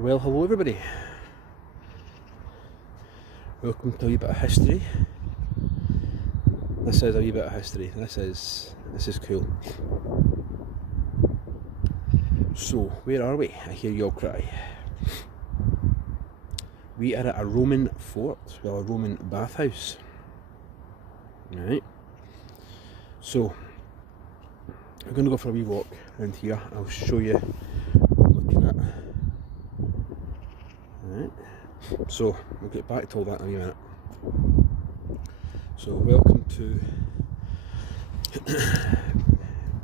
Well, hello everybody. Welcome to a wee bit of history. This is a wee bit of history. This is cool. So, where are we? I hear you all cry. We are at a Roman fort, well, a Roman bathhouse. Right. So, we're going to go for a wee walk around here. I'll show you what I'm looking at. Right. So, we'll get back to all that in a minute. So, welcome to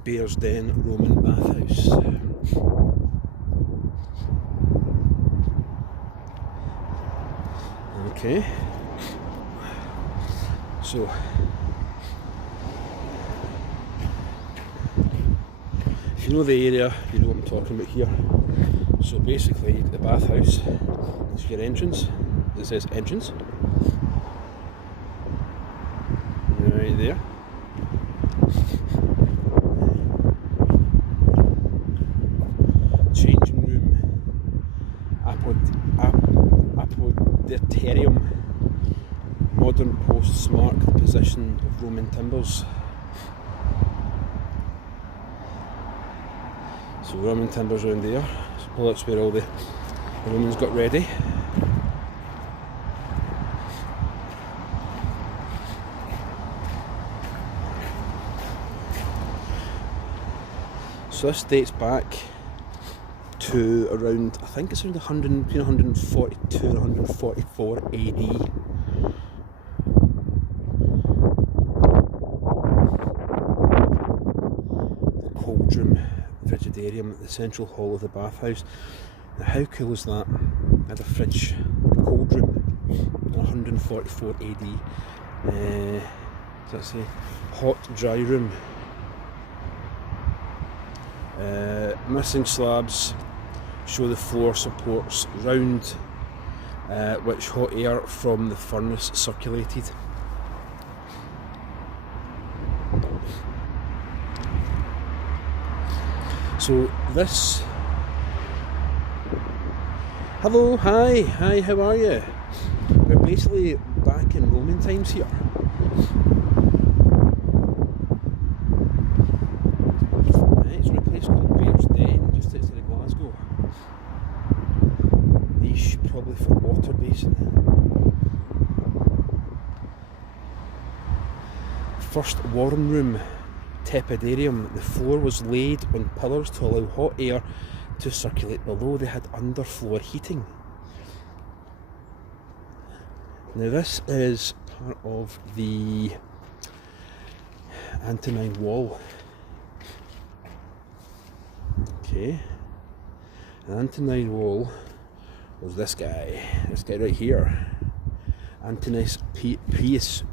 Bearsden Roman bathhouse. Okay. So, if you know the area, you know what I'm talking about here. So basically, the bathhouse is your entrance. It says entrance. Right there. Changing room. Apoditerium. Modern posts mark the position of Roman timbers. So Roman timbers around there. So that's where all the Romans got ready. So this dates back to around, I think it's around between 142 and 144 AD. The cauldron frigidarium at the central hall of the bathhouse. Now how cool is that? I had a fridge, the cauldron, in 144 AD. Does that say? Hot dry room. Missing slabs show the floor supports round which hot air from the furnace circulated. So this, hello, hi, how are you? We're basically back in Roman times here. Right, it's a place called Bearsden, just outside of Glasgow. Niche probably for water basin. First warren room. Tepidarium. The floor was laid on pillars to allow hot air to circulate below. They had underfloor heating. Now this is part of the Antonine Wall. Okay. The Antonine Wall was this guy right here. Antoninus Pius.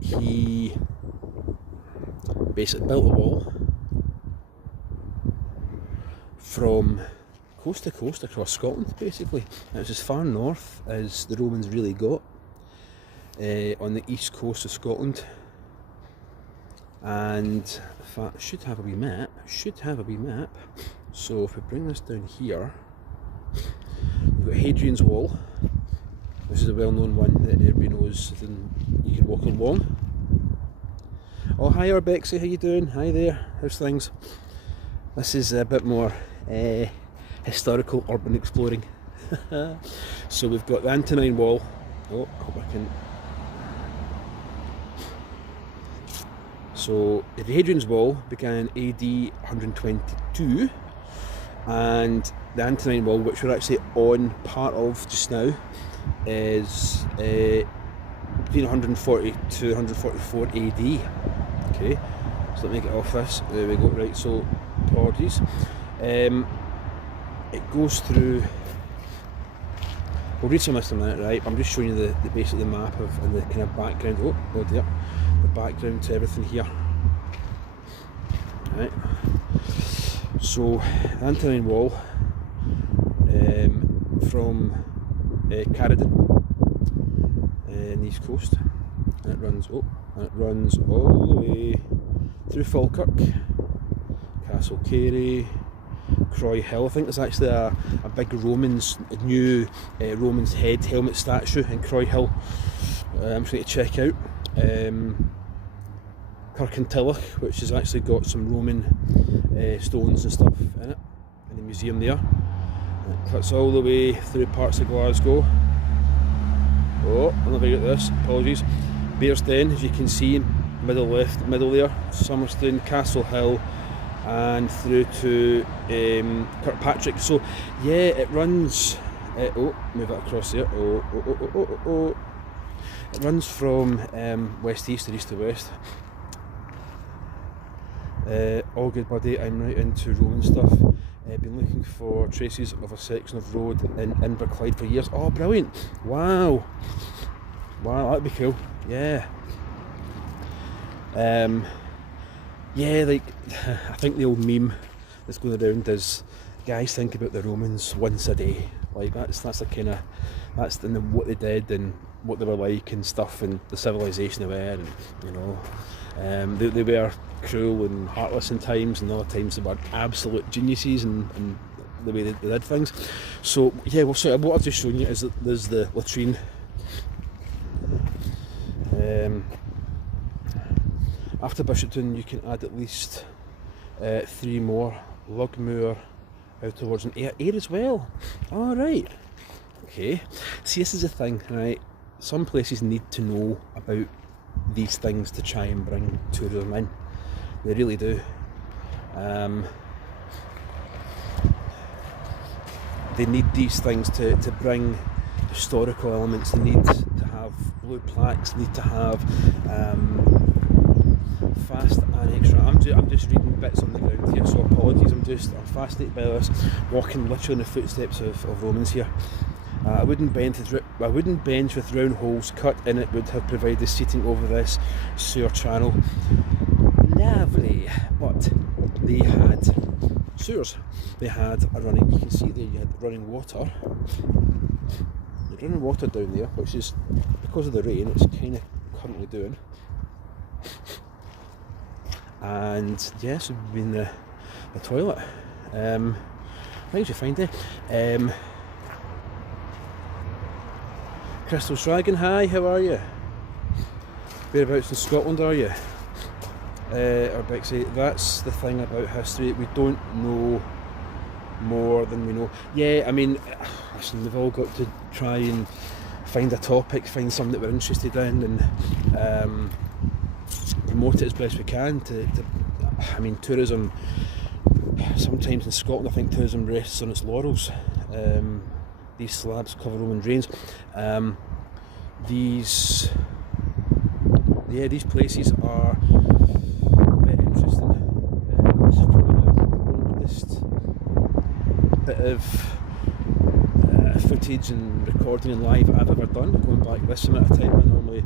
He basically built a wall from coast to coast across Scotland, basically. And it was as far north as the Romans really got, on the east coast of Scotland. And in fact, should have a wee map. So if we bring this down here, we've got Hadrian's Wall. This is a well-known one that everybody knows, and you can walk along. Oh, hi Bexy, how you doing? Hi there, how's things? This is a bit more historical urban exploring. So we've got the Antonine Wall. Oh, I hope I can. So the Hadrian's Wall began in AD 122, and the Antonine Wall, which we're actually on part of just now, is between 140 to 144 AD. Okay, so let me get off this. There we go. Right, so apologies. It goes through. We'll read some of this in a minute, right? I'm just showing you the basically the map of and the kind of background. Oh dear, the background to everything here. Right. So the Antonine Wall from Carridon, in the east coast, and it runs and it runs all the way through Falkirk, Castle Cary, Croy Hill. I think there's actually a big new Roman's head helmet statue in Croy Hill. I'm just going to check out. Kirk, which has actually got some Roman stones and stuff in it, in the museum there. And it cuts all the way through parts of Glasgow. Oh, I'm not very good at this, apologies. Bearsden, as you can see, middle there, Summerston, Castle Hill, and through to Kilpatrick. So yeah, it runs. Move that across there. It runs from west to east or east to west. All good, buddy. I'm right into Roman stuff. Been looking for traces of a section of road in Inverclyde for years. Oh, brilliant! Wow, that'd be cool. Yeah. Yeah, like I think the old meme that's going around is guys think about the Romans once a day. Like that's the kind of what they did and what they were like and stuff and the civilization they were, and you know. They were cruel and heartless in times, and other times they were absolute geniuses and the way they did things. So yeah, well, so what I've just shown you is that there's the latrine. After Bishopton, you can add at least 3 more. Lugmoor out towards an Ayr as well. All right. Okay. See, this is the thing, right? Some places need to know about these things to try and bring tourism in. They really do. They need these things to bring historical elements. They need to have blue plaques. They need to have fast and extra. I'm just reading bits on the ground here, so apologies. I'm fascinated by this. Walking literally in the footsteps of Romans here. A wooden bench with round holes cut in it would have provided seating over this sewer channel. Lovely, but they had sewers. They had a running. You can see there you had running water. There's running water down there, which is because of the rain. It's kind of currently doing. And yes, it would have been the toilet. How did you find it? Crystal Dragon, hi, how are you? Whereabouts in Scotland are you? Or Bexley, that's the thing about history, we don't know more than we know. Yeah, I mean, listen, we've all got to try and find a topic, find something that we're interested in, and promote it as best we can. I mean, tourism, sometimes in Scotland, I think tourism rests on its laurels. These slabs cover Roman drains. These places are very interesting. This is probably the oldest bit of footage and recording in live I've ever done, going back this amount of time. I normally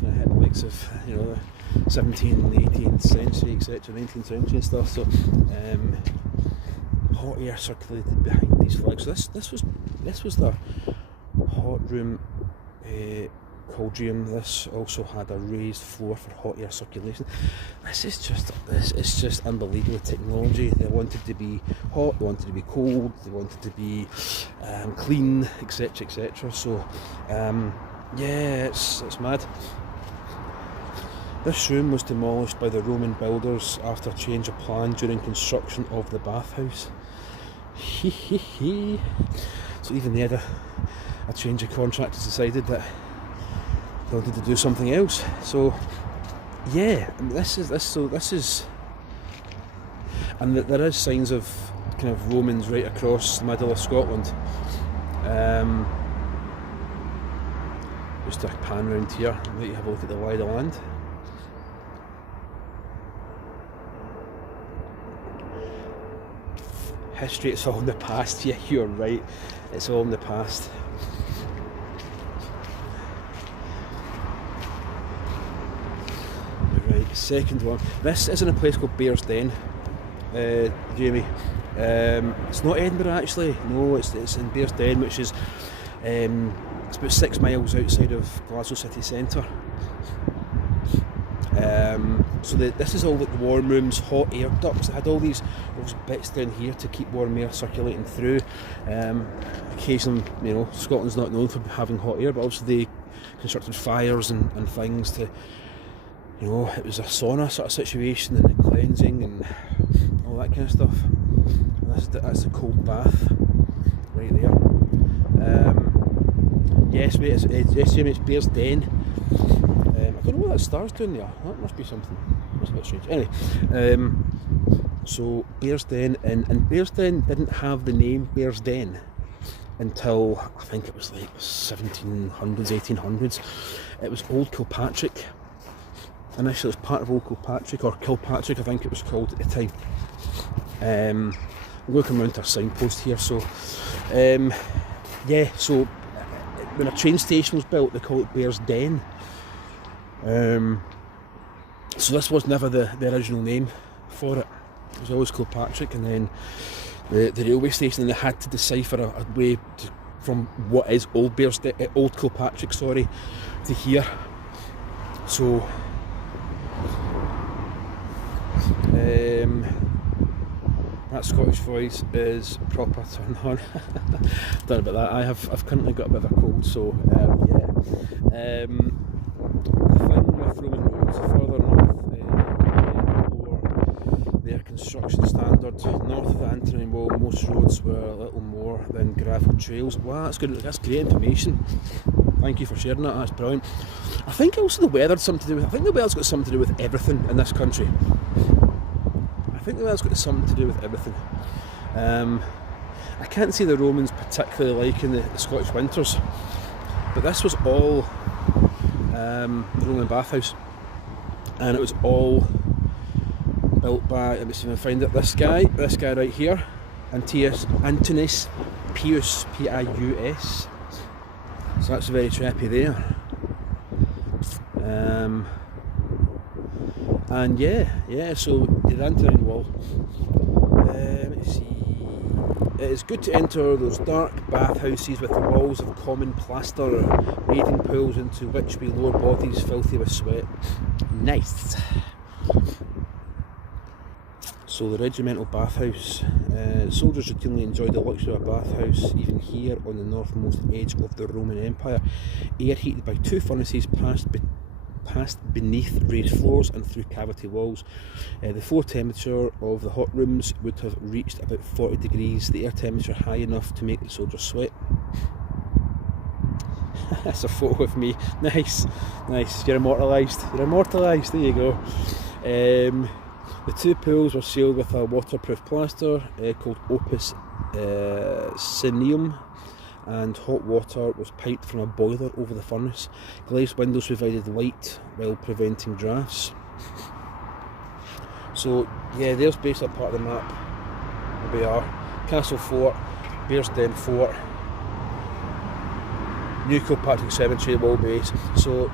kind of hit the likes of, you know, the 17th and 18th century, etc., 19th century and stuff. So hot air circulated behind these flags. So this was the hot room cauldron. This also had a raised floor for hot air circulation. This is just unbelievable technology. They wanted to be hot, they wanted to be cold, they wanted to be clean, etc., etc. So yeah, it's mad. This room was demolished by the Roman builders after a change of plan during construction of the bathhouse. So even they had a change of contractors decided that they wanted to do something else. So yeah, I mean, this is, and there is signs of kind of Romans right across the middle of Scotland. Just a pan round here, let you have a look at the lie of the land. History, it's all in the past. Yeah, you're right, it's all in the past. Right, second one. This is in a place called Bearsden, Jamie. It's not Edinburgh actually, no, it's in Bearsden, which is it's about 6 miles outside of Glasgow city centre. This is all like the warm rooms, hot air ducts. It had all these bits down here to keep warm air circulating through. Occasionally, Scotland's not known for having hot air, but also they constructed fires and things to, it was a sauna sort of situation, and the cleansing and all that kind of stuff. And that's the cold bath right there. Yes, mate, it's Bearsden. I don't know what that star's doing there. That must be something. That's a bit strange. Anyway, so Bearsden, and Bearsden didn't have the name Bearsden until I think it was like 1700s, 1800s. It was Old Kilpatrick. Initially, it was part of Old Kilpatrick, or Kilpatrick, I think it was called at the time. I'm looking around to a signpost here. So, So when a train station was built, they called it Bearsden. So this was never the original name for it. It was always Kilpatrick, and then the railway station, and they had to decipher a way from what is Old Kilpatrick, to here. So that Scottish voice is proper turn on. Don't know about that. I've currently got a bit of a cold, so the thing with Roman roads, further north, lower their construction standard. North of the Antonine Wall, most roads were a little more than gravel trails. Wow, that's good. That's great information. Thank you for sharing that. That's brilliant. I think also the weather had something to do with. I think the weather's got something to do with everything in this country. I think the weather's got something to do with everything. I can't see the Romans particularly liking the Scottish winters, but this was all the Roman bathhouse, and it was all built by, let me see if I can find it, this guy right here, Antonine Pius, Pius. So that's very trappy there. And so the Antonine Wall. Let's see. It is good to enter those dark bathhouses with the walls of common plaster, wading pools into which we lower bodies filthy with sweat. Nice. So the regimental bathhouse. Soldiers routinely enjoyed the luxury of a bathhouse, even here on the northmost edge of the Roman Empire. Air heated by two furnaces passed beneath raised floors and through cavity walls. The floor temperature of the hot rooms would have reached about 40 degrees, the air temperature high enough to make the soldiers sweat. That's a photo of me. Nice. You're immortalised. There you go. The two pools were sealed with a waterproof plaster called opus cineum, and hot water was piped from a boiler over the furnace. Glazed windows provided light while preventing drafts. So there's basically part of the map. There we are. Castle Fort, Bearsden Fort, New Kilpatrick Cemetery, Wall Base. So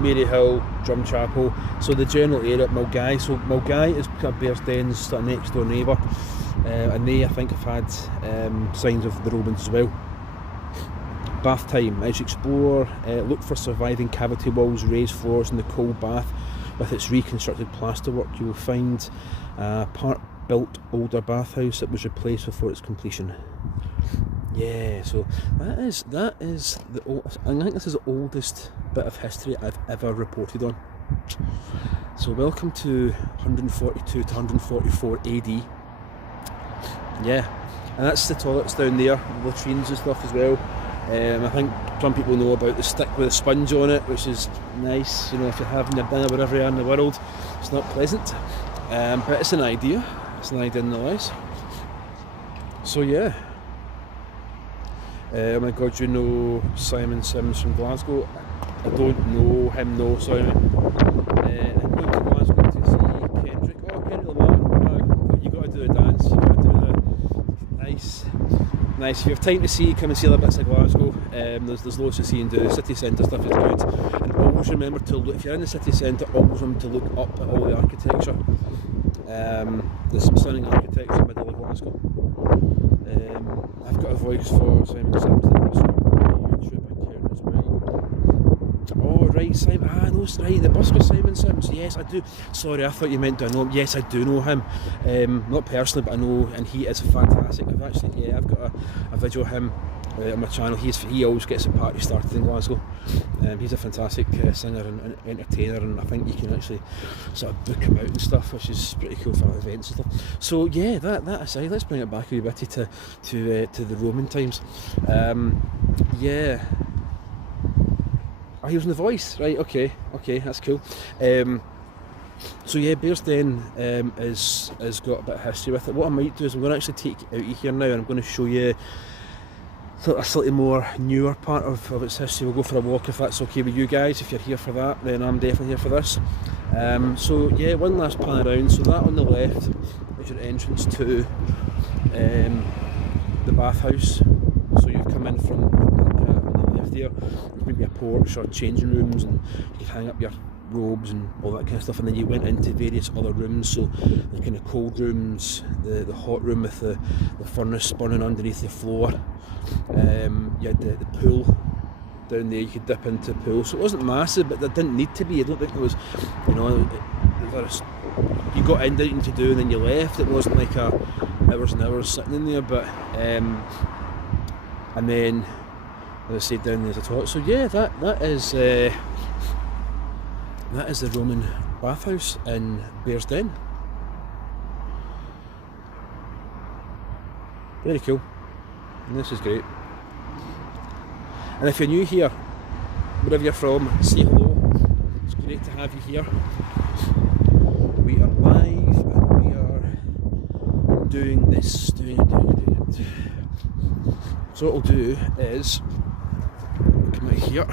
Mary Hill, Drum Chapel. So the general area, Mulgai. So Mulgai is Bearsden's sort of next door neighbour, and they, I think, have had signs of the Romans as well. Bath time. As you explore, look for surviving cavity walls, raised floors, and the cold bath with its reconstructed plasterwork. You will find a part-built older bathhouse that was replaced before its completion. Yeah, so that is the old, I think this is the oldest bit of history I've ever reported on. So welcome to 142 to 144 AD. Yeah, and that's the toilets down there, latrines and stuff as well. I think some people know about the stick with a sponge on it, which is nice. If you're having your dinner wherever you are in the world, it's not pleasant, but it's an idea. It's an idea nonetheless. So yeah. Oh my god, you know Simon Sims from Glasgow? I don't know him, no, Simon. I'm going to Glasgow to see Kendrick. Oh, Kendrick Lamar. You got to do a dance, you got to do the nice. If you have time to see, come and see other bits of Glasgow. There's loads to see and do. City centre stuff is good. And always remember to look, if you're in the city centre, always remember to look up at all the architecture. There's some stunning architecture in the middle of Glasgow. I've got a voice for Simon Sims that was on YouTube account as well. Oh right, Simon. I know knows, right, the busker Simon Sims, yes I do. Sorry, I thought you meant do I know him. Yes, I do know him, not personally, but I know, and he is fantastic. I've got a video of him on my channel. He always gets a party started in Glasgow. He's a fantastic singer and entertainer, and I think you can actually sort of book him out and stuff, which is pretty cool for events and stuff. So yeah, that aside, let's bring it back a wee bit to the Roman times. Yeah. Oh, he was in The Voice, right? Okay, that's cool. So yeah, Bearsden has got a bit of history with it. What I might do is I'm going to actually take you out of here now, and I'm going to show you a slightly more newer part of its history. We'll go for a walk if that's okay with you guys. If you're here for that, then I'm definitely here for this. So yeah, one last pan around. So that on the left is your entrance to the bathhouse. So you've come in from on the left there. There's maybe a porch or changing rooms, and you can hang up your robes and all that kind of stuff, and then you went into various other rooms. So the kind of cold rooms, the hot room with the furnace burning underneath the floor. You had the pool down there, you could dip into the pool. So it wasn't massive, but there didn't need to be. I don't think there was, you got in, didn't need to do, and then you left. It wasn't like hours and hours sitting in there, but and then, as I said, down there's a toilet. So yeah, that is the Roman bathhouse in Bearsden. Very cool. And this is great. And if you're new here, wherever you're from, say hello. It's great to have you here. We are live and we are doing this, doing it. So what we'll do is come out here.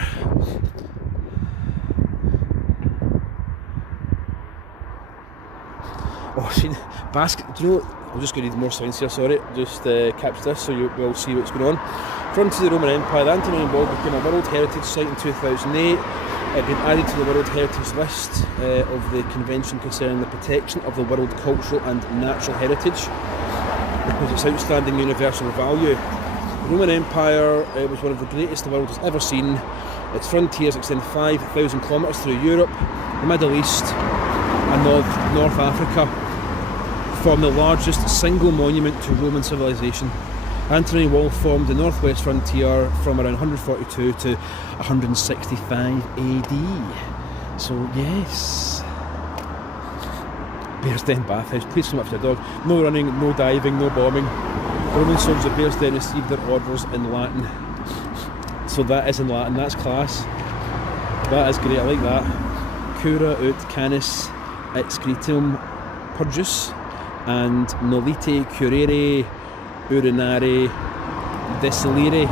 Oh, see, basket. Do you know what? I'm just going to read more signs here, sorry. Just catch this so you will see what's going on. Front of the Roman Empire, the Antonine Wall became a World Heritage Site in 2008. It had been added to the World Heritage List of the Convention concerning the protection of the world cultural and natural heritage because its outstanding universal value. The Roman Empire was one of the greatest the world has ever seen. Its frontiers extend 5,000 kilometres through Europe, the Middle East and North Africa, form the largest single monument to Roman civilization. Antonine Wall formed the northwest frontier from around 142 to 165 AD. So yes, Bearsden bathhouse. Please come up to your dog. No running, no diving, no bombing. The Roman soldiers of Bearsden received their orders in Latin. So that is in Latin. That's class. That is great. I like that. Cura ut canis excretum purgus and nolite curere urinare desilire.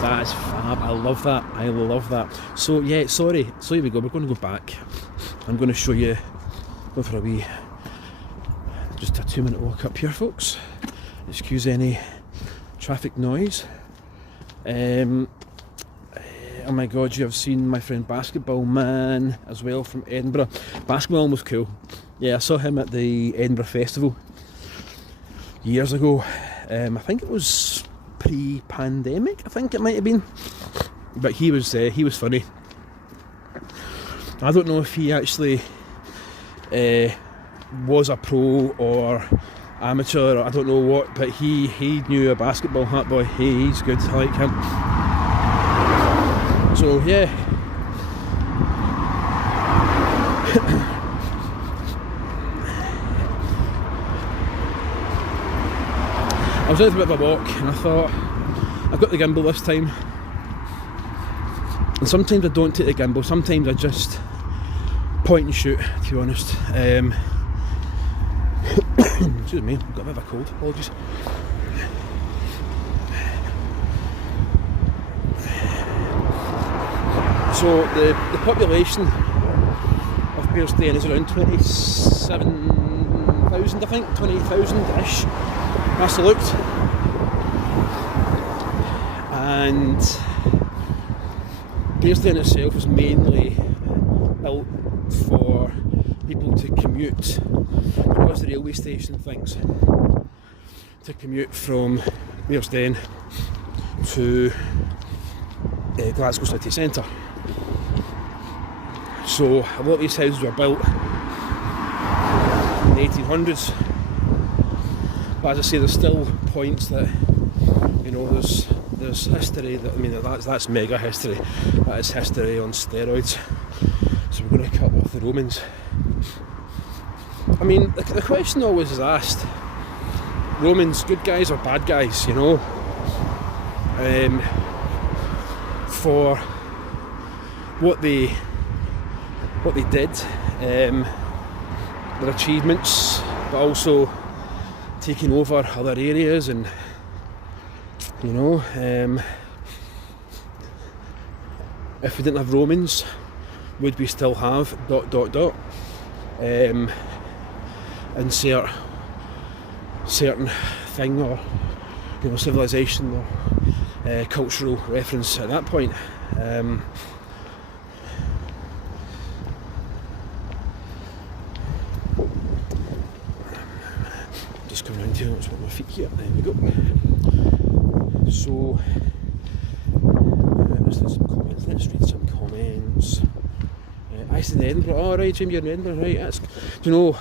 That is fab. I love that. I love that. So yeah, sorry. So here we go. We're going to go back. I'm going to show you. Go for a wee. Just a 2-minute walk up here, folks. Excuse any traffic noise. Oh my god, you have seen my friend Basketball Man as well from Edinburgh. Basketball Man was cool. Yeah, I saw him at the Edinburgh Festival years ago. I think it was pre-pandemic, I think it might have been. But he was funny. I don't know if he actually was a pro or amateur, or I don't know what, but he knew a basketball, that boy. He's good, I like him. So yeah. I was out for a bit of a walk and I thought, I've got the gimbal this time. And sometimes I don't take the gimbal, sometimes I just point and shoot, to be honest. Excuse me, I've got a bit of a cold, apologies. So the population of Bearsden is around 27,000, I think, 28,000-ish, last I looked. And Bearsden itself was mainly built for people to commute, because the railway station things, to commute from Bearsden to Glasgow city centre. So a lot of these houses were built in the 1800s, but as I say, there's still points that, you know, there's history that, I mean, that's mega history. That is history on steroids. So we're going to cut off the Romans. I mean, the question always is asked: Romans, good guys or bad guys? You know, for what they did, their achievements, but also taking over other areas, and you know, if we didn't have Romans, would we still have ... insert certain thing, or you know, civilization or cultural reference at that point. Just come around here, let's put my feet here, there we go. So let's read some comments. I said Edinburgh. Oh right, Jim, you're in Edinburgh, right? Do you know,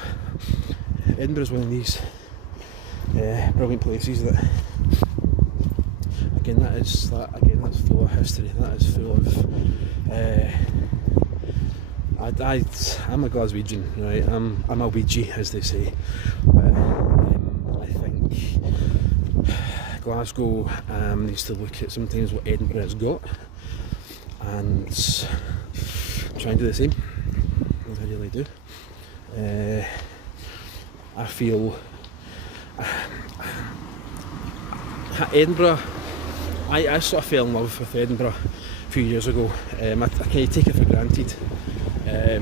Edinburgh's one of these brilliant places that, that's full of history. That is full of. I'm a Glaswegian, right? I'm a Ouija, as they say. But I think Glasgow needs to look at sometimes what Edinburgh has got and try and do the same. I really do. I feel Edinburgh, I sort of fell in love with Edinburgh a few years ago. I kind of take it for granted a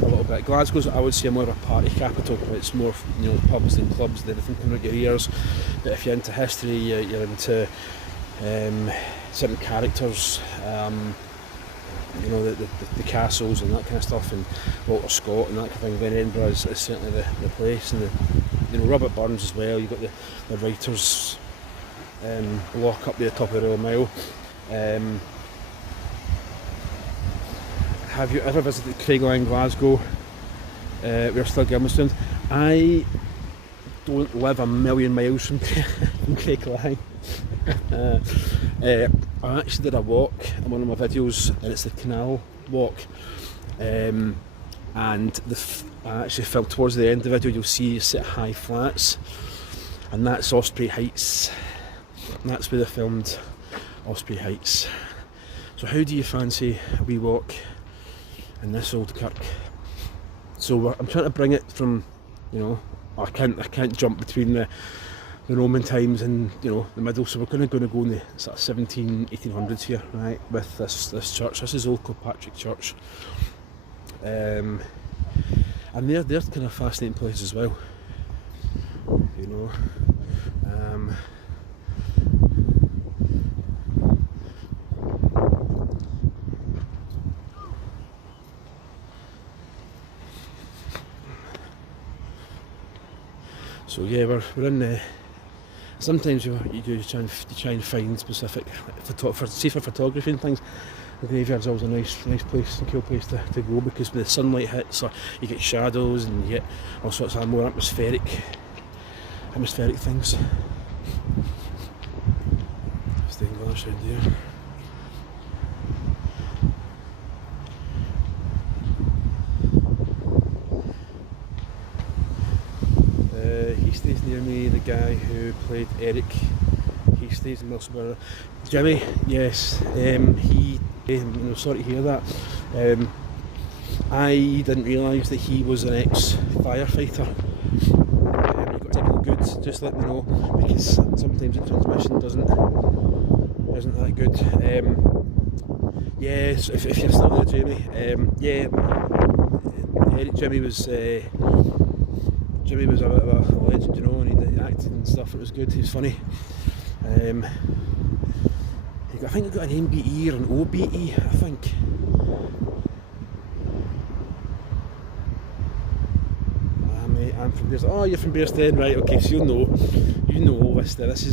little bit. Glasgow's, I would say, more of a party capital. It's more, you know, pubs and clubs and everything coming out your ears. But if you're into history, you're into certain characters, you know, the castles and that kind of stuff, and Walter Scott and that kind of thing, then Edinburgh is certainly the place. And you know, Robert Burns as well. You've got the writers block up there, top of the Royal Mile. Have you ever visited Craiglang, Glasgow? We're still Gilmanstown. I don't live a million miles from Craiglang. I actually did a walk in one of my videos, and it's the canal walk. And I actually felt towards the end of the video, you'll see it's at high flats, and that's Osprey Heights. And that's where they filmed Osprey Heights. So how do you fancy a wee walk in this old kirk? So I'm trying to bring it from, you know, I can't jump between the Roman times and, you know, the middle. So we're going to go in the sort of 1800s here, right, with this church. This is old Kilpatrick Church, and they're kind of fascinating places as well, you know. So yeah, we're in the. Sometimes you try and find specific for photography and things. The graveyard's always a nice place, a cool place to go, because when the sunlight hits, you get shadows and you get all sorts of more atmospheric things. Stained glass around here. He stays near me, the guy who played Eric. He stays in Middlesbrough. Jimmy, yes, sorry to hear that. I didn't realise that he was an ex-firefighter. You've got technical goods, just let me know, because sometimes the transmission isn't that good. Yes, if you're still there, Jamie. Jimmy was a bit of a legend, you know, and he acted and stuff. It was good. He was funny. I think he got an MBE or an OBE, I think. Mate, I'm from Bearsden. Oh, you're from Bearsden, right? Okay, so you know all this. This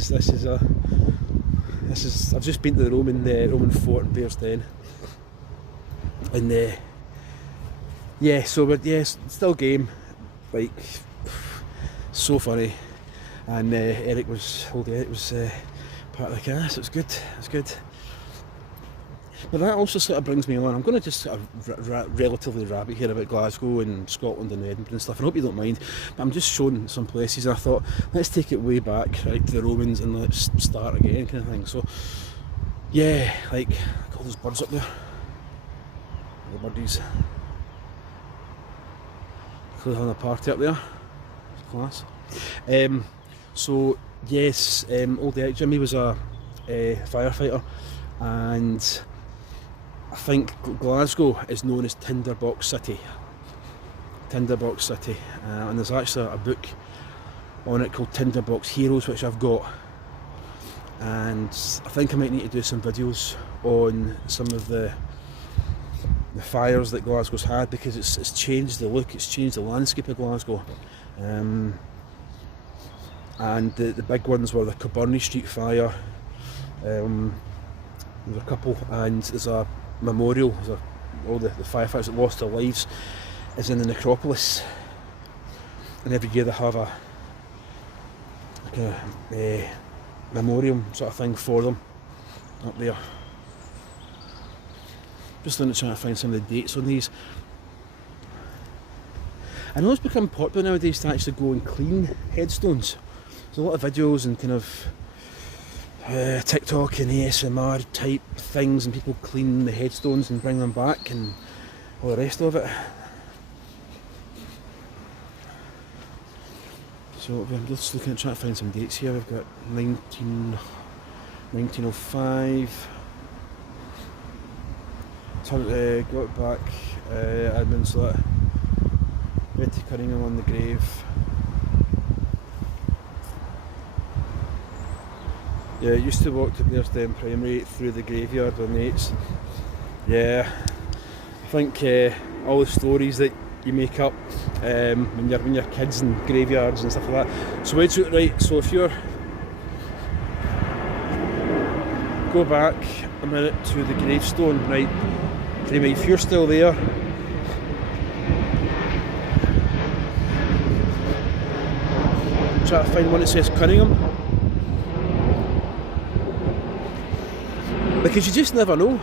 is. I've just been to the Roman fort in Bearsden, and yeah, so but yes, still game, like so funny, and Eric was part of the cast. It was good. It was good. But that also sort of brings me on. I'm going to just sort of relatively rabbit here about Glasgow and Scotland and Edinburgh and stuff. And I hope you don't mind. But I'm just showing some places. And I thought, let's take it way back, right, to the Romans, and let's start again, kind of thing. So, yeah, like all those birds up there, the birdies. Clearly having a party up there. Class. So yes, old Eric Jimmy was a firefighter, and I think Glasgow is known as Tinderbox City. Tinderbox City, and there's actually a book on it called Tinderbox Heroes, which I've got, and I think I might need to do some videos on some of the fires that Glasgow's had, because it's changed the look, it's changed the landscape of Glasgow. And the big ones were the Kilpatrick Street fire. There's a couple, and there's a memorial. All the firefighters that lost their lives is in the necropolis, and every year they have a memorial sort of thing for them up there. Just trying to find some of the dates on these. I know it's become popular nowadays to actually go and clean headstones. There's a lot of videos and kind of TikTok and ASMR type things, and people clean the headstones and bring them back and all the rest of it. So I'm just looking at trying to find some dates here. We've got 1905. Got back admin slot. Betty Cunningham on the grave. Yeah, I used to walk to Bearsden Primary through the graveyard with mates. Yeah, I think all the stories that you make up when you're kids in graveyards and stuff like that. So right, so if you're go back a minute to the gravestone, right? Anyway, if you're still there, try to find one that says Cunningham, because you just never know.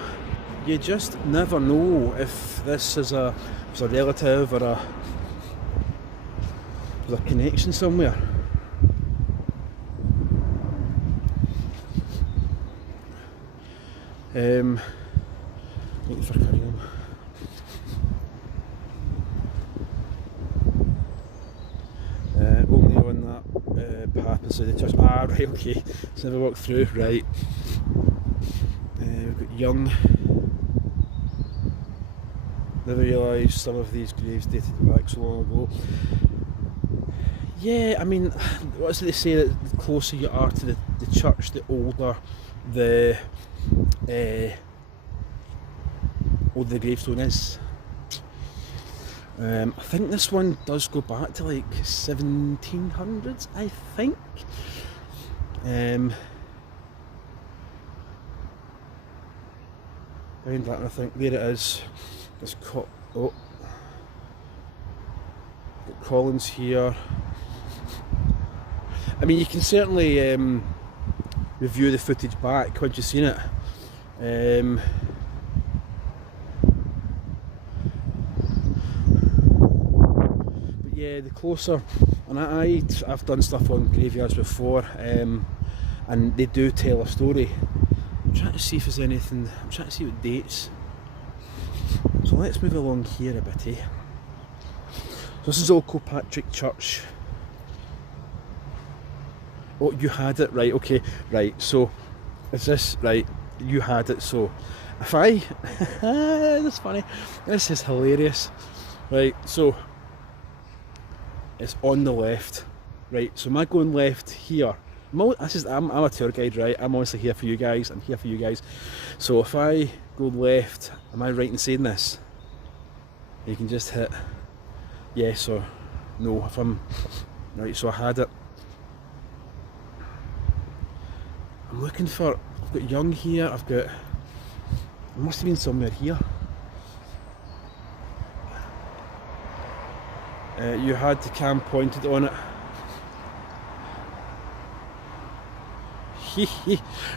You just never know if this is a relative or a connection somewhere. Looking for Cunningham. Only on that path beside the church. Ah, right, okay. Let's never walk through. Right. We've got Young. Never realised some of these graves dated back so long ago. Yeah, I mean, what's it they say, that the closer you are to the church, the older the gravestone is. I think this one does go back to like 1700s, I think. Behind that, I think there it is. It's got Collins here. I mean, you can certainly review the footage back once you've seen it. But yeah, the closer, and I've done stuff on graveyards before, and they do tell a story. I'm trying to see if there's anything. I'm trying to see what dates. So let's move along here a bit. So this is old Kilpatrick Church. Oh, you had it, right, okay, right, so is this, right, you had it, so if I, that's funny, this is hilarious, right, so it's on the left, right, so am I going left here? I'm a tour guide, right, I'm honestly here for you guys, I'm here for you guys, so if I go left, am I right in saying this? You can just hit yes or no if I'm, right, so I had it. I'm looking for, I've got Young here, I've got, it must have been somewhere here. You had the cam pointed on it.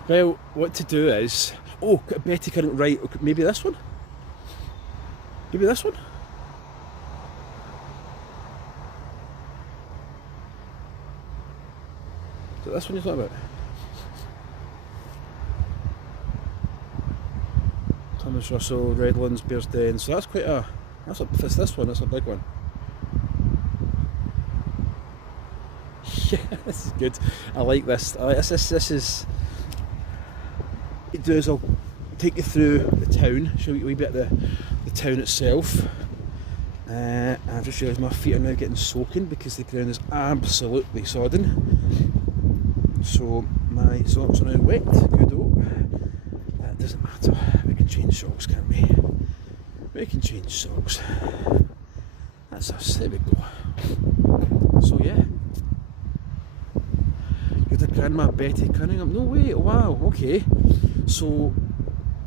Well, what to do is... Oh, Betty couldn't write. Maybe this one? Maybe this one? Is it this one you're talking about? Thomas Russell, Redlands, Bearsden. So that's quite a... It's this one, that's a big one. Yeah, this is good. I like this. This is... What I'll do is I'll take you through the town, show you a wee bit of the town itself. I've just realised my feet are now getting soaking because the ground is absolutely sodden. So my socks are now wet. Good oh. That doesn't matter. We can change socks, can't we? We can change socks. That's us. There we go. So yeah. You're the Grandma Betty Cunningham. No way. Wow. Okay. So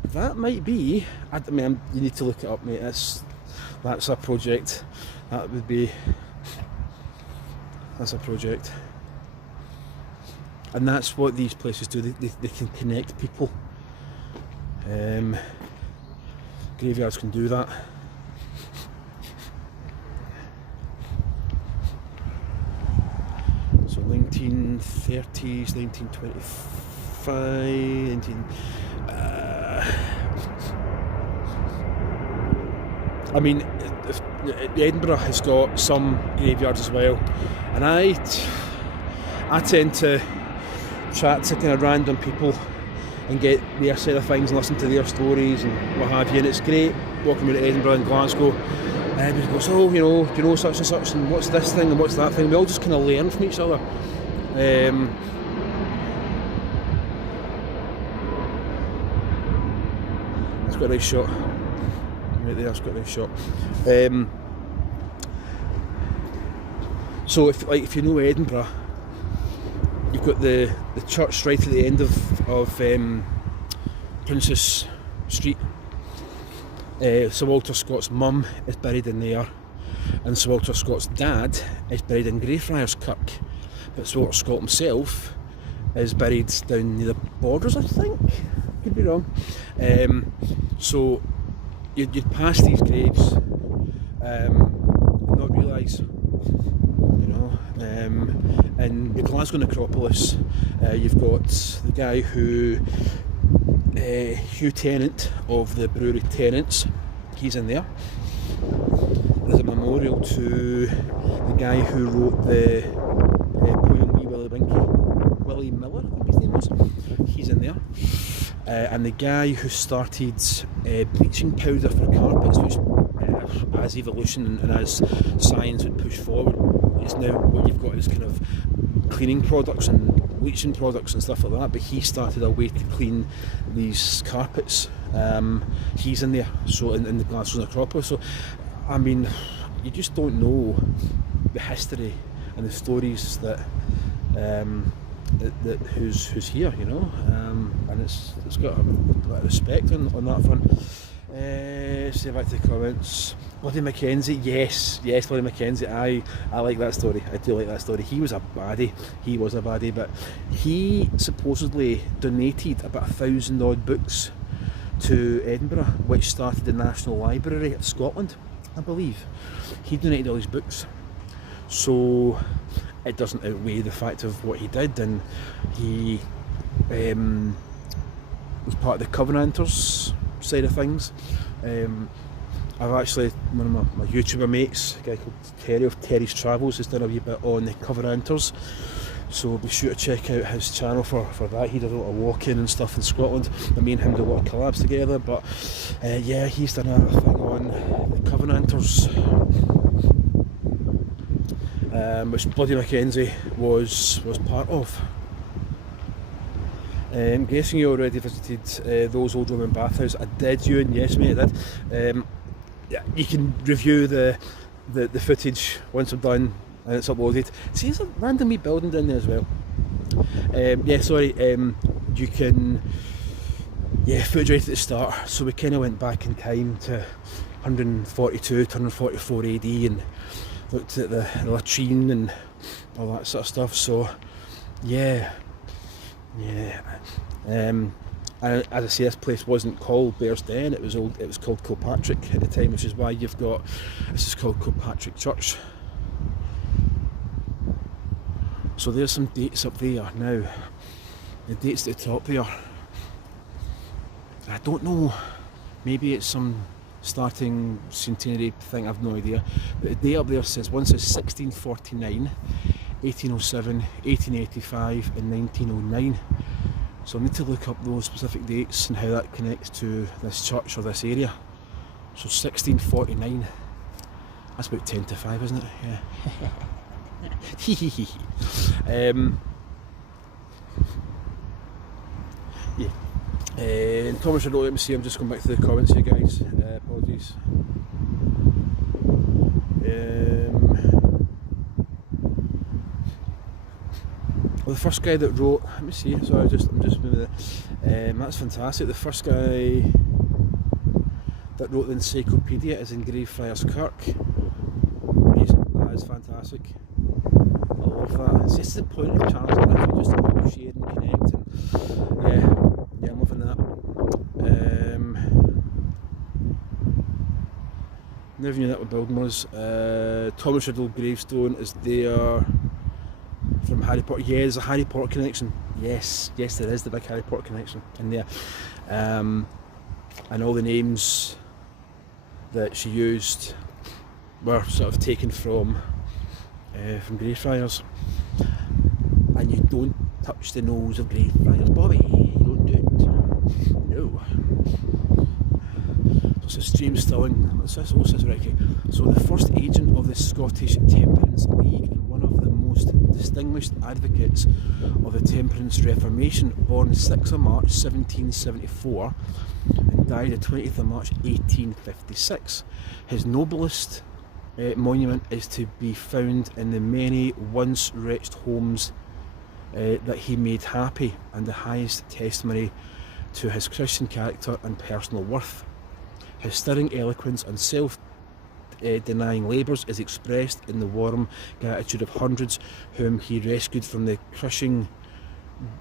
that might be. I mean, you need to look it up, mate. That's a project. That would be. That's a project. And that's what these places do. They can connect people. Graveyards can do that. So 1930s, 1925, I mean, Edinburgh has got some graveyards as well, and I tend to chat to kind of random people and get their side of things and listen to their stories and what have you, and it's great walking around Edinburgh and Glasgow. And everybody goes, oh, do you know such and such, and what's this thing and what's that thing? We all just kind of learn from each other. That's got a nice shot. Right there, that's got a nice shot. So if you know Edinburgh, you've got the church right at the end of Princess Street. Sir Walter Scott's mum is buried in there, and Sir Walter Scott's dad is buried in Greyfriars Kirk, but Sir Walter Scott himself is buried down near the Borders, I think. Could be wrong. So you'd pass these graves and not realise, in the Glasgow necropolis, you've got the guy who, Hugh Tennant of the Brewery Tenants, he's in there. There's a memorial to the guy who wrote the poem Wee Willie Winkie, Willie Miller, I think his name was, he's in there. And the guy who started bleaching powder for carpets, which as evolution and as science would push forward, is now what you've got is kind of cleaning products and bleaching products and stuff like that, but he started a way to clean these carpets. He's in there, so in the Glasgow necropolis. So I mean, you just don't know the history and the stories that who's here, and it's got a bit of respect on that front. Say back to the comments. Bloody Mackenzie, yes, Bloody Mackenzie. I like that story. I do like that story. He was a baddie, but he supposedly donated about 1,000 odd books to Edinburgh, which started the National Library of Scotland, I believe. He donated all these books, so it doesn't outweigh the fact of what he did, and he was part of the Covenanters side of things. I've actually, one of my YouTuber mates, a guy called Terry of Terry's Travels, has done a wee bit on the Covenanters, so be sure to check out his channel for that. He does a lot of walking and stuff in Scotland. Me and him do a lot of collabs together, but yeah, he's done a thing on the Covenanters, which Bloody Mackenzie was part of. I'm guessing you already visited those old Roman bathhouses. I did, Ewan, yes mate, I did. Yeah, you can review the footage once I'm done and it's uploaded. See, there's a random wee building down there as well. Yeah, sorry, you can, footage right at the start, so we kind of went back in time to 142 to 144 AD, and looked at the latrine and all that sort of stuff. So yeah. And as I say, this place wasn't called Bearsden, it was called Kilpatrick at the time, which is why you've got, this is called Kilpatrick Church. So there's some dates up there now. The dates at the top there, I don't know, maybe it's some starting centenary thing, I've no idea. But the date up there says, one says 1649, 1807, 1885 and 1909. So I need to look up those specific dates and how that connects to this church or this area. So 1649, that's about 10 to 5, isn't it? Yeah. And Thomas Riddle, let me see, I'm just going back to the comments here, guys. Apologies. Well, the first guy that wrote, let me see, sorry, I'm just moving it. That's fantastic. The first guy that wrote the encyclopedia is in Greyfriars Kirk. Amazing, that is fantastic. I love that. It's just the point of channels like that, just to share and connect. And yeah, I'm loving that. Never knew that what building was. Thomas Riddle gravestone is there. From Harry Potter, yeah, there's a Harry Potter connection. Yes, there is the big Harry Potter connection in there. And all the names that she used were sort of taken from Greyfriars. And you don't touch the nose of Greyfriars, Bobby. You don't do it. No. So it's James Stirling. What's this? Right, okay. So the first agent of the Scottish Temperance League and one of the most distinguished advocates of the Temperance Reformation, born 6th of March 1774 and died the 20th of March 1856. His noblest monument is to be found in the many once wretched homes that he made happy, and the highest testimony to his Christian character and personal worth. His stirring eloquence and self-denying labours is expressed in the warm gratitude of hundreds whom he rescued from the crushing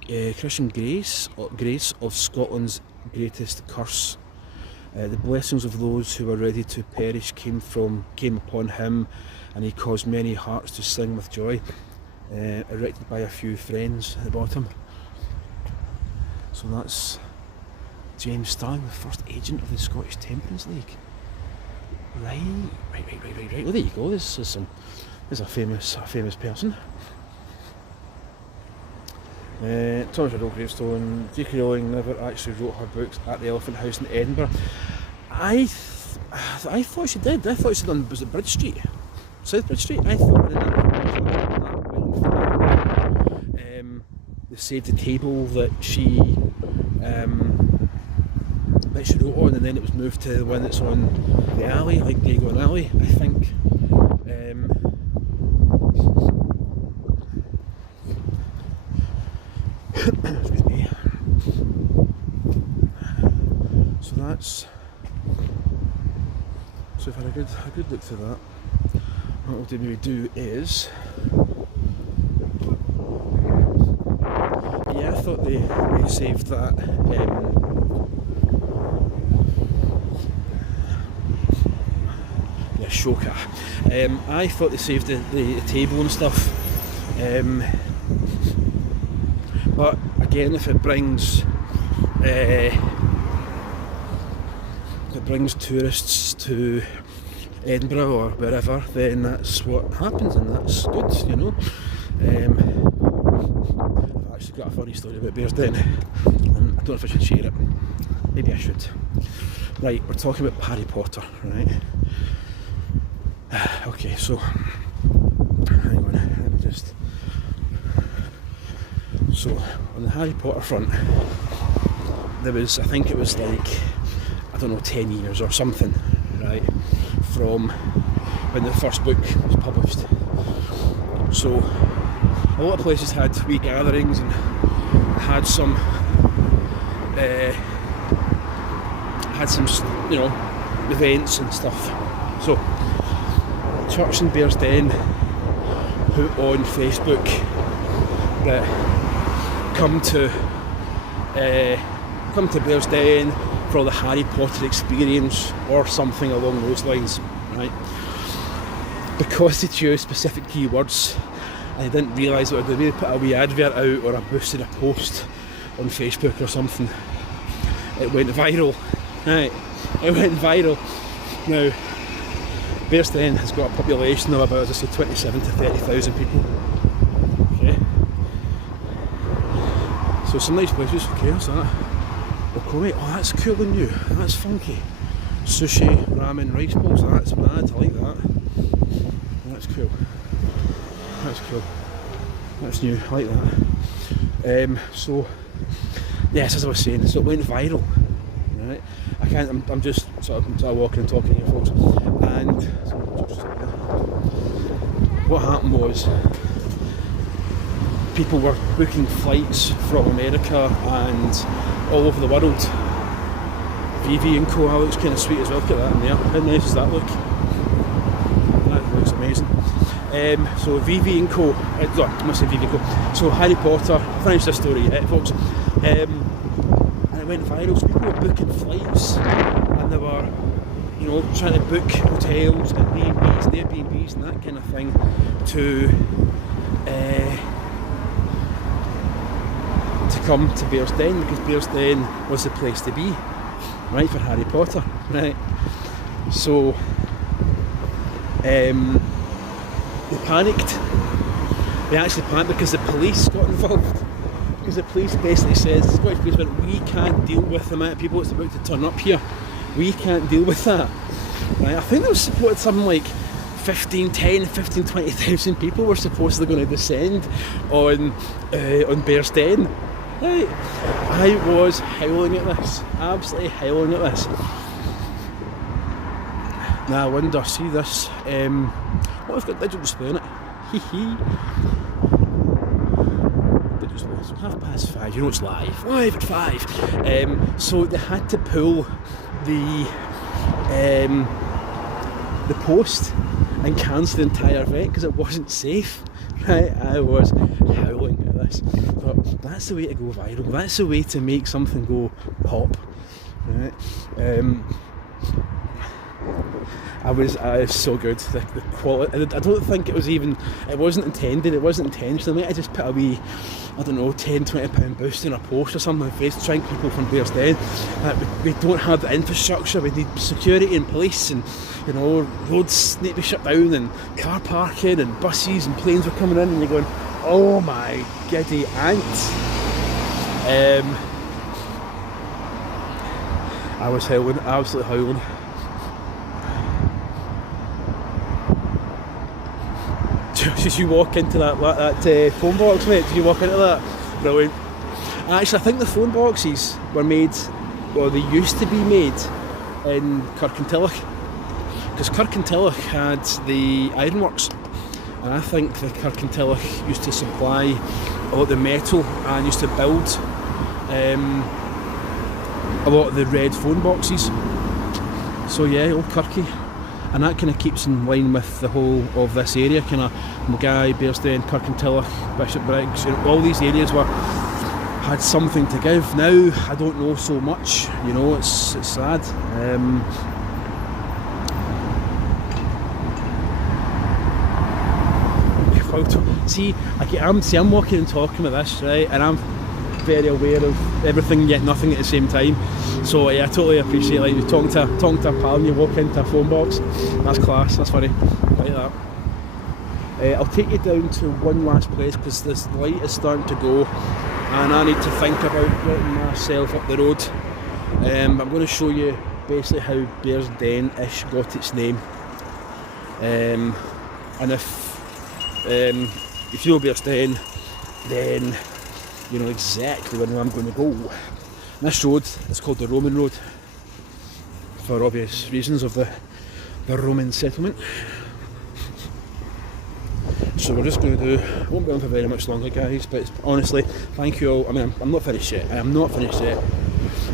grace of Scotland's greatest curse. The blessings of those who were ready to perish came upon him, and he caused many hearts to sing with joy. Erected by a few friends at the bottom. So that's James Stirling, the first agent of the Scottish Temperance League. Right. Well, there you go. There's a famous person. Thomas Riddle gravestone. J.K. Rowling never actually wrote her books at the Elephant House in Edinburgh. I thought she did. I thought she done, was it Bridge Street? South Bridge Street? I thought they did. They saved the table that she wrote on, and then it was moved to the one that's on the alley, like Diego and Alley, I think. Excuse me. So that's. So if I had a good look through that, what we'll maybe do is. Yeah, I thought they saved that. Shoka. I thought they saved the table and stuff. But again, if it brings tourists to Edinburgh or wherever, then that's what happens, and that's good, you know. I've actually got a funny story about Bearsden, and I don't know if I should share it. Maybe I should. Right, we're talking about Harry Potter, right? Okay, so hang on, let me just. So on the Harry Potter front, there was, I think it was like, I don't know, 10 years or something, right, from when the first book was published. So a lot of places had wee gatherings and had some, you know, events and stuff. So church in Bearsden put on Facebook that come to Bearsden for the Harry Potter experience or something along those lines, right? Because they chose specific keywords and they didn't realise what they did, put a wee advert out or a boosted a post on Facebook or something. It went viral, right? It went viral. Now, Bearsden has got a population of about, as I say, 27 to 30,000 people. Okay. So some nice places. Okay, what's that? Okome. Oh, that's cool and new. That's funky. Sushi, ramen, rice balls. That's mad. I like that. That's cool. That's cool. That's new. I like that. So, yes, as I was saying, so it went viral. Right? I'm just sort of walking and talking here, folks. And what happened was, people were booking flights from America and all over the world. VV and Co. That looks kind of sweet as well. Look at that in there. How nice does that look? That looks amazing. So VV and Co. I must say VV and Co. So Harry Potter. I'll finish this story yet, folks. And it went viral. So people were booking flights, and they were, you know, trying to book hotels and Airbnbs and that kind of thing to come to Bearsden, because Bearsden was the place to be, right, for Harry Potter, right? So they panicked. They actually panicked because the police got involved. Because the police basically says, the Scottish police went, we can't deal with the amount of people that's about to turn up here. We can't deal with that. Right? I think they were supported something like 20,000 people were supposedly going to descend on Bearsden. Right. I was howling at this, absolutely howling at this. Now I wonder, see this, what I've got digital display on it, digital display, so 5:30, you know it's live at 5. So they had to pull the post and cancel the entire event because it wasn't safe. Right, I was howling at this, but that's the way to go viral. That's the way to make something go pop. Right, I was so good. The quality. I don't think it was even. It wasn't intended. It wasn't intentional. I just put a wee, I don't know, £10-20 boost in a post or something on Facebook, trying people from Bearsden. We don't have the infrastructure. We need security and police, and you know, roads need to be shut down, and car parking and buses and planes were coming in, and you're going, oh my giddy aunt. I was howling, absolutely howling. Did you walk into that phone box, mate? Did you walk into that? Brilliant. Actually, I think the phone boxes were made, or they used to be made, in Kirkintilloch. Because Kirkintilloch had the ironworks, and I think the Kirkintilloch used to supply a lot of the metal and used to build a lot of the red phone boxes. So yeah, old Kirky. And that kind of keeps in line with the whole of this area, kind of Mackay, Bearsden, Kirkintilloch, Bishopbriggs, you know, all these areas had something to give. Now I don't know so much, you know, it's sad. I'm walking and talking about this, right, and I'm very aware of everything yet nothing at the same time. So yeah, I totally appreciate, like, you're talking to a pal and you walk into a phone box. That's class, that's funny, like that. I'll take you down to one last place because this light is starting to go and I need to think about getting myself up the road. I'm going to show you basically how Bearsden-ish got its name. And if you know Bearsden, then you know exactly where I'm going to go. This road is called the Roman Road for obvious reasons of the Roman settlement. So we're just going to do, won't be on for very much longer, guys, but honestly, thank you all. I mean, I'm not finished yet, I am not finished yet,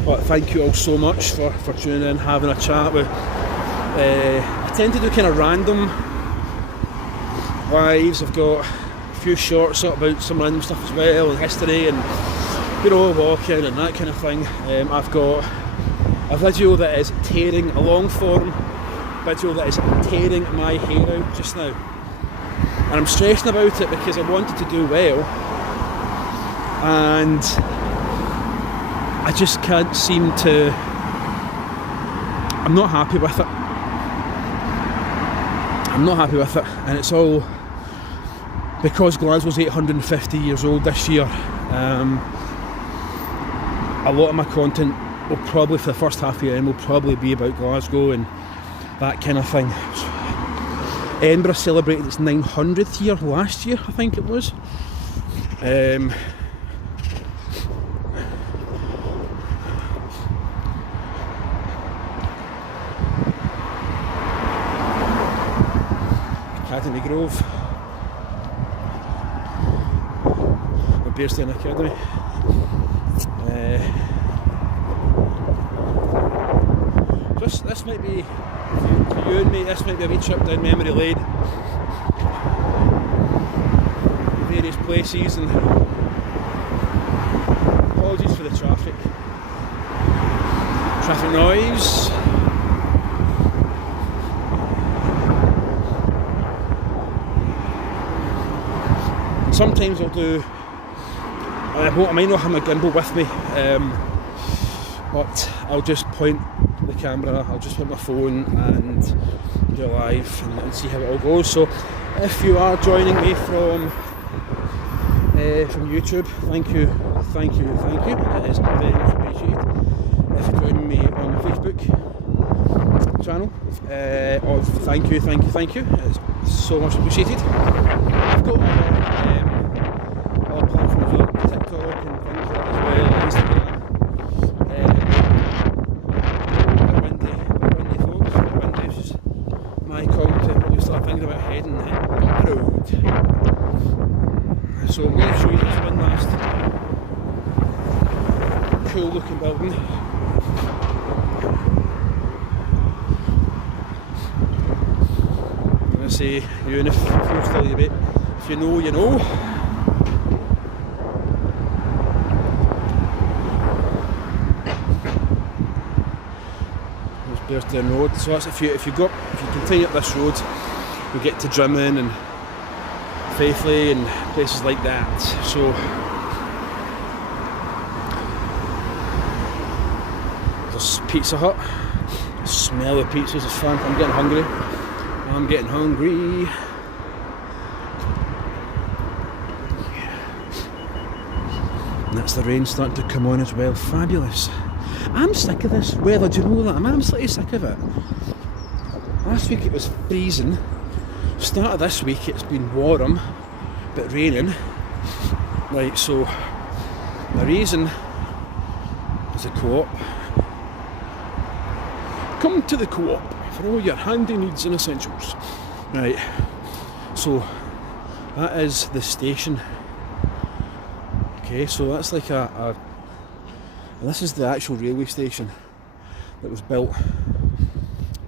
but thank you all so much for tuning in, having a chat with, I tend to do kind of random lives, I've got a few shorts about some random stuff as well, and history, and you know, walking and that kind of thing. I've got a video that is tearing, a long form video that is tearing my hair out just now. And I'm stressing about it because I wanted to do well, and I just can't seem to, I'm not happy with it. I'm not happy with it, and it's all because Glasgow's 850 years old this year. A lot of my content will probably, for the first half of the year, will probably be about Glasgow and that kind of thing. Edinburgh celebrated its 900th year last year, I think it was. Academy Grove, the Bearsden Academy. This might be, for you and me, this might be a wee trip down memory lane. Various places, and apologies for the traffic noise. Sometimes I'll do, I might not have my gimbal with me, but I'll just point the camera, I'll just put my phone and do it live and see how it all goes. So if you are joining me from YouTube, thank you, it is very much appreciated. If you're joining me on the Facebook channel, thank you, it's so much appreciated. I've got other platforms like TikTok and things like that as well, Instagram. My call to probably start thinking about heading up the road. So I'm going to show you this one last cool looking building. I'm going to say, you, and if you're still a bit, if you know, you know. Bearsden Road. So that's if you continue up this road, you'll get to Drimmen and Faithfully and places like that. So there's Pizza Hut. The smell of pizzas is fun. I'm getting hungry. And that's the rain starting to come on as well. Fabulous. I'm sick of this weather, do you know that? I'm slightly sick of it. Last week it was freezing. Start of this week it's been warm, but raining. Right, so the reason is the Co-op. Come to the Co-op for all your handy needs and essentials. Right, so that is the station. Okay, so that's like this is the actual railway station that was built.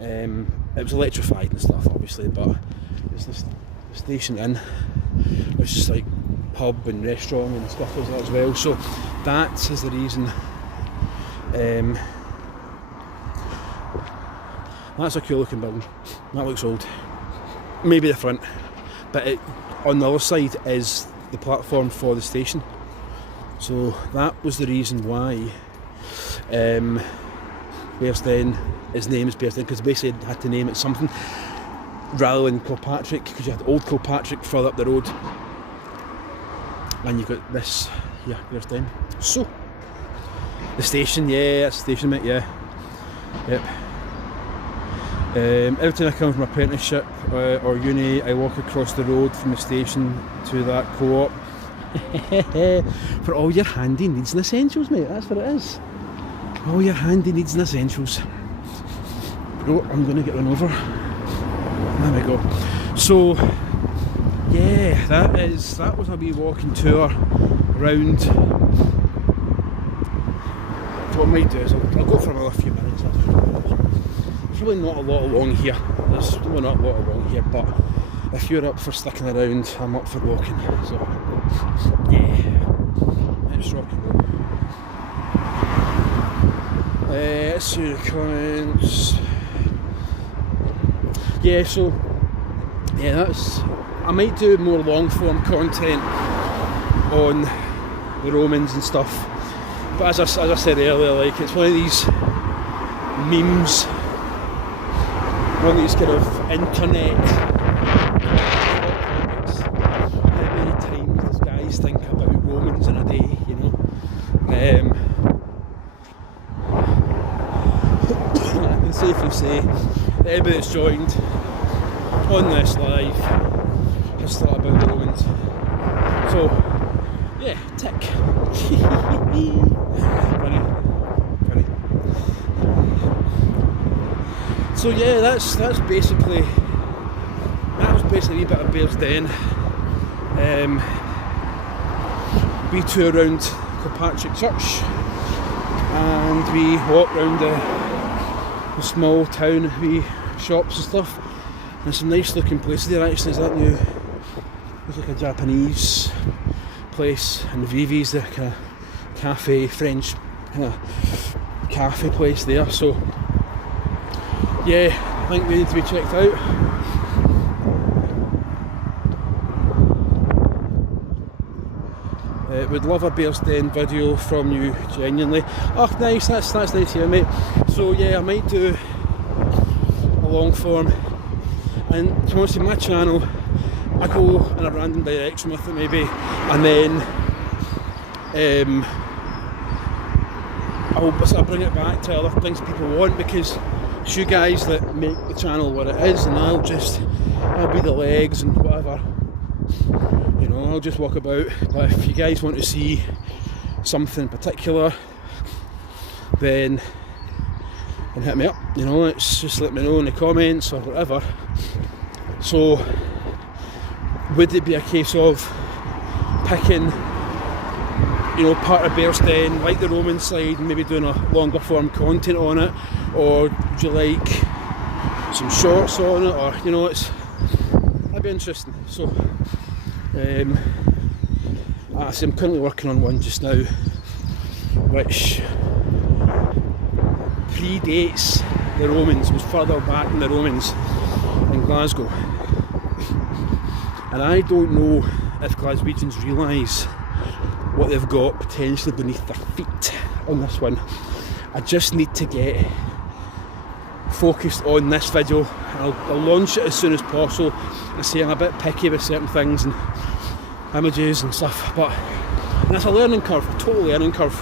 It was electrified and stuff, obviously, but it's the station in. There's just like pub and restaurant and stuff like that as well. So that is the reason. That's a cool looking building. That looks old. Maybe the front, but on the other side is the platform for the station. So that was the reason why Bearsden, his name is Bearsden, because basically they had to name it something rather than Kilpatrick, because you had old Kilpatrick further up the road, and you've got this here, Bearsden. So the station, yeah, that's the station, mate, yeah, yep. Every time I come from apprenticeship or uni, I walk across the road from the station to that Co-op. For all your handy needs and essentials, mate, that's what it is. All your handy needs and essentials. Oh, I'm going to get run over. There we go. So, yeah, that was a wee walking tour around. So what I might do is I'll go for another few minutes. There's really not a lot along here. There's really not a lot along here, but if you're up for sticking around, I'm up for walking. So yeah, let's rock and roll. Let's see the comments. Yeah, so yeah, I might do more long form content on the Romans and stuff, but as I said earlier, like, it's one of these memes, one of these kind of internet topics. How many times does guys think about Romans in a day, you know? I can safely say that everybody that's joined on this live has thought about the Romans. So yeah, tick. Funny. So yeah, that was basically a wee bit of Bearsden. We tour around Kilpatrick Church, and we walk around the small town, wee shops and stuff. There's some nice looking places there actually. Is that new? There's like a Japanese place, and Vivi's the kind of cafe, French kind of cafe place there. So yeah, I think they need to be checked out. Would love a Bearsden video from you, genuinely. Oh, nice, that's nice to hear, mate. So yeah, I might do a long form, and to be honest, in my channel, I go in a random direction with it maybe, and then I'll bring it back to other things people want, because it's you guys that make the channel what it is, and I'll be the legs and whatever, you know, I'll just walk about. But if you guys want to see something in particular, then hit me up, you know, it's just let me know in the comments or whatever. So would it be a case of picking, you know, part of Bearsden, like the Roman side, and maybe doing a longer form content on it, or would you like some shorts on it, or, you know, that'd be interesting. So I'm currently working on one just now, which predates the Romans, was further back than the Romans in Glasgow. And I don't know if Glaswegians realise what they've got potentially beneath their feet on this one. I just need to get focused on this video. I'll launch it as soon as possible. I say I'm a bit picky with certain things and images and stuff, but that's a learning curve, total learning curve.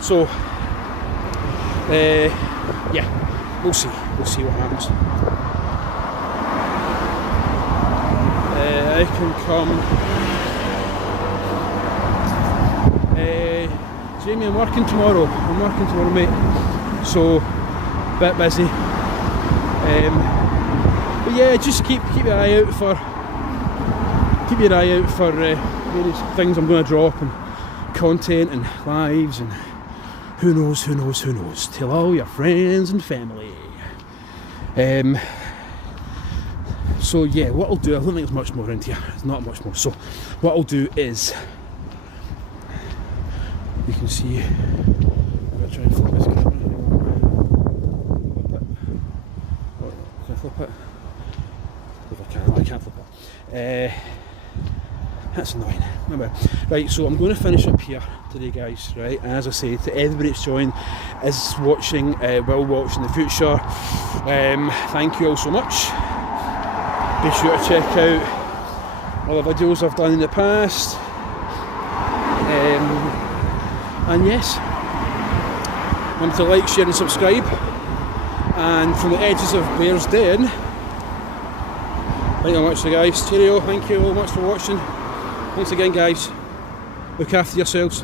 So yeah, we'll see what happens. I can come. Jamie, I'm working tomorrow, mate, so a bit busy. But yeah, just keep your eye out for various things I'm going to drop, and content and lives, and who knows. Tell all your friends and family. So yeah, what I'll do, I don't think there's much more around here. There's not much more. So what I'll do is, you can see, I'm going to try and flip this camera. Can I flip it? If I can, I can't flip it. That's annoying. Remember. Right, so I'm going to finish up here today, guys. Right, and as I say, to everybody that's joined, is watching, will watch in the future, thank you all so much. Be sure to check out other videos I've done in the past. And yes, remember to like, share and subscribe. And from the edges of Bearsden, thank you very much, guys. Cheerio, thank you all much for watching. Thanks again, guys. Look after yourselves.